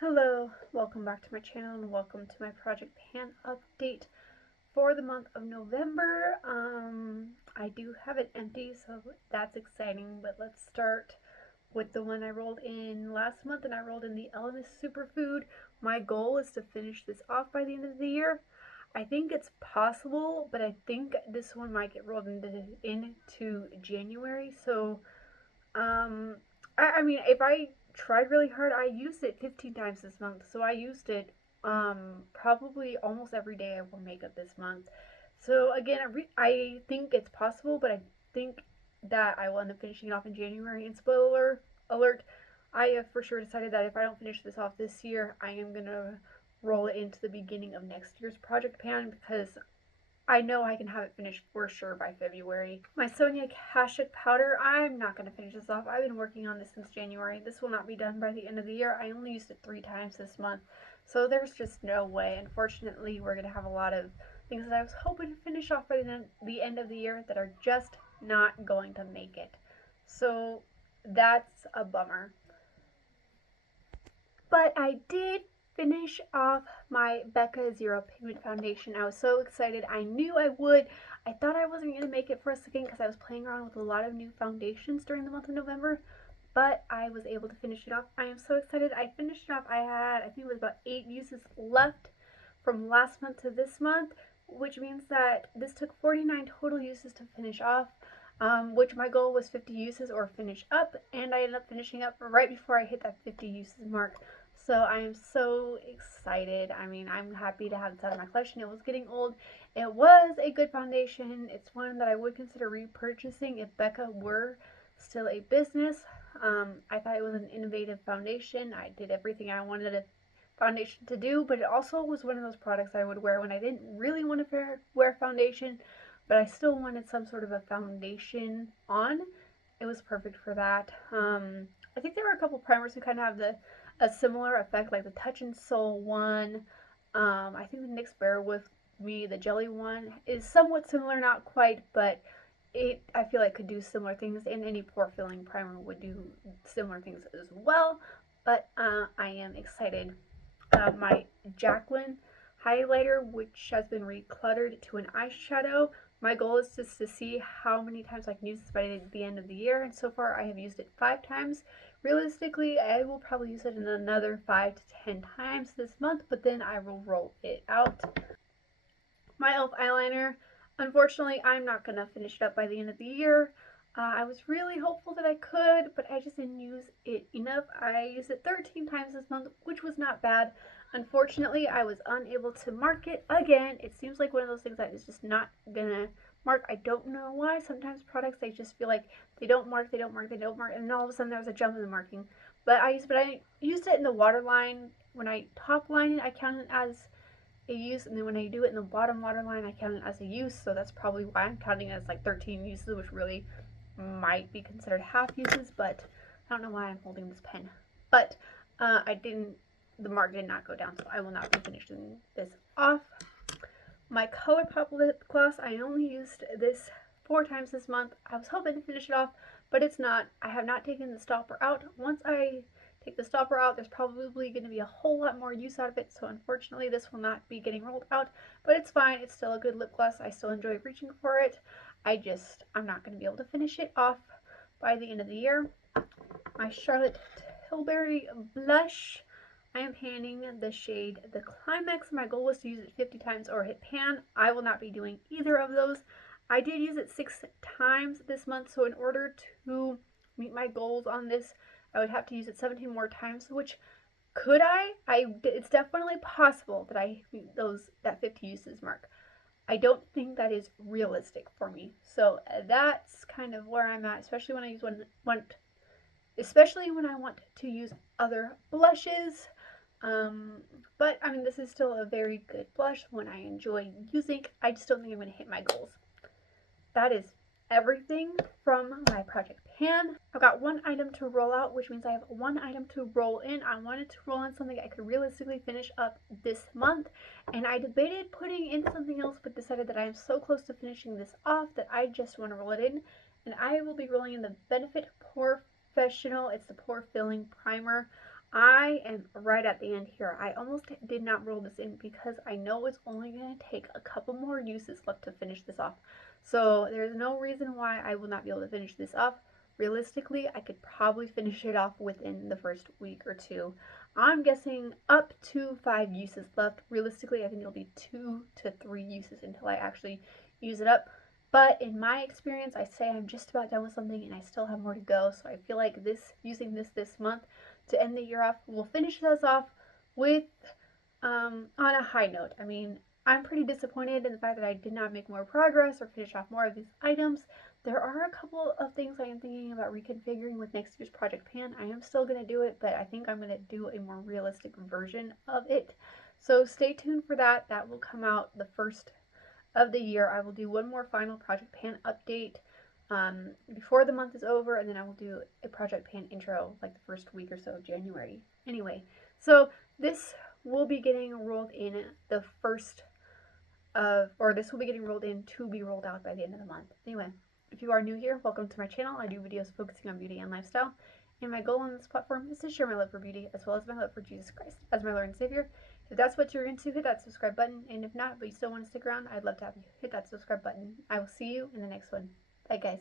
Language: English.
Hello, welcome back to my channel and welcome to my Project Pan update for the month of November. I do have it empty, so that's exciting, but let's start with the one I rolled in last month, and I rolled in the Ailene Superfood. My goal is to finish this off by the end of the year. I think it's possible, but I think this one might get rolled into January, so um, I mean, if I tried really hard, I used it 15 times this month. So I used it probably almost every day I wore makeup this month. So again, I think it's possible, but I think that I will end up finishing it off in January. And spoiler alert, I have for sure decided that if I don't finish this off this year, I am gonna roll it into the beginning of next year's Project Pan because I know I can have it finished for sure by February. My Sonia Kashuk powder, I'm not going to finish this off. I've been working on this since January. This will not be done by the end of the year. I only used it 3 times this month, so there's just no way. Unfortunately, we're going to have a lot of things that I was hoping to finish off by the end of the year that are just not going to make it. So that's a bummer. But I did finish off my Becca Zero Pigment Foundation. I was so excited. I knew I would. I thought I wasn't going to make it for a second because I was playing around with a lot of new foundations during the month of November, but I was able to finish it off. I am so excited. I finished it off. I think it was about 8 uses left from last month to this month, which means that this took 49 total uses to finish off. Which my goal was 50 uses or finish up, and I ended up finishing up right before I hit that 50 uses mark. So I am so excited. I mean, I'm happy to have this out of my collection. It was getting old. It was a good foundation. It's one that I would consider repurchasing if Becca were still a business. I thought it was an innovative foundation. I did everything I wanted a foundation to do, but it also was one of those products I would wear when I didn't really want to wear foundation, but I still wanted some sort of a foundation on. It was perfect for that. I think there were a couple primers who kind of have a similar effect, like the Touch and Soul one. I think the NYX Bear With Me, the jelly one, is somewhat similar, not quite, but I feel like could do similar things, and any pore filling primer would do similar things as well. But I am excited. My Jacqueline highlighter, which has been recluttered to an eyeshadow. My goal is just to see how many times I can use this by the end of the year, and so far I have used it 5 times. Realistically, I will probably use it in another 5 to 10 times this month, but then I will roll it out. My e.l.f. eyeliner, unfortunately, I'm not going to finish it up by the end of the year. I was really hopeful that I could, but I just didn't use it enough. I used it 13 times this month, which was not bad. Unfortunately, I was unable to mark it again. It seems like one of those things that is just not gonna mark. I don't know why. Sometimes products, I just feel like they don't mark, and then all of a sudden there's a jump in the marking. But I used it in the waterline. When I top line it, I count it as a use, and then when I do it in the bottom waterline, I count it as a use. So that's probably why I'm counting it as like 13 uses, which really might be considered half uses, but I don't know why I'm holding this pen. But the mark did not go down, so I will not be finishing this off. My ColourPop lip gloss, I only used this 4 times this month. I was hoping to finish it off, but it's not. I have not taken the stopper out. Once I take the stopper out, there's probably going to be a whole lot more use out of it, so unfortunately this will not be getting rolled out, but it's fine. It's still a good lip gloss. I still enjoy reaching for it. I'm not going to be able to finish it off by the end of the year. My Charlotte Tilbury blush, I am panning the shade The Climax. My goal was to use it 50 times or hit pan. I will not be doing either of those. I did use it 6 times this month, so in order to meet my goals on this, I would have to use it 17 more times, which could it's definitely possible that I meet that 50 uses mark. I don't think that is realistic for me. So that's kind of where I'm at, especially when I want to use other blushes. But I mean, this is still a very good blush, one I enjoy using. I just don't think I'm going to hit my goals. That is everything from my Project Pan. I've got 1 item to roll out, which means I have 1 item to roll in. I wanted to roll in something I could realistically finish up this month, and I debated putting in something else, but decided that I am so close to finishing this off that I just want to roll it in, and I will be rolling in the Benefit Pore Professional. It's the Pore Filling Primer. I am right at the end here. I almost did not roll this in because I know it's only going to take a couple more uses left to finish this off. So there's no reason why I will not be able to finish this off. Realistically, I could probably finish it off within the first week or two. I'm guessing up to 5 uses left. Realistically, I think it'll be 2 to 3 uses until I actually use it up. But in my experience, I say I'm just about done with something and I still have more to go. So I feel like using this month to end the year off will finish us off with on a high note. I mean, I'm pretty disappointed in the fact that I did not make more progress or finish off more of these items. There are a couple of things I am thinking about reconfiguring with next year's Project Pan. I am still going to do it, but I think I'm going to do a more realistic version of it. So stay tuned for that. That will come out the first of the year. I will do one more final Project Pan update before the month is over, and then I will do a Project Pan intro like the first week or so of January. Anyway, so this will be getting rolled in the first of, or this will be getting rolled in to be rolled out by the end of the month. Anyway, if you are new here, welcome to my channel. I do videos focusing on beauty and lifestyle, and my goal on this platform is to share my love for beauty as well as my love for Jesus Christ as my Lord and Savior. If that's what you're into, hit that subscribe button, and if not, but you still want to stick around, I'd love to have you hit that subscribe button. I will see you in the next one. Bye, guys.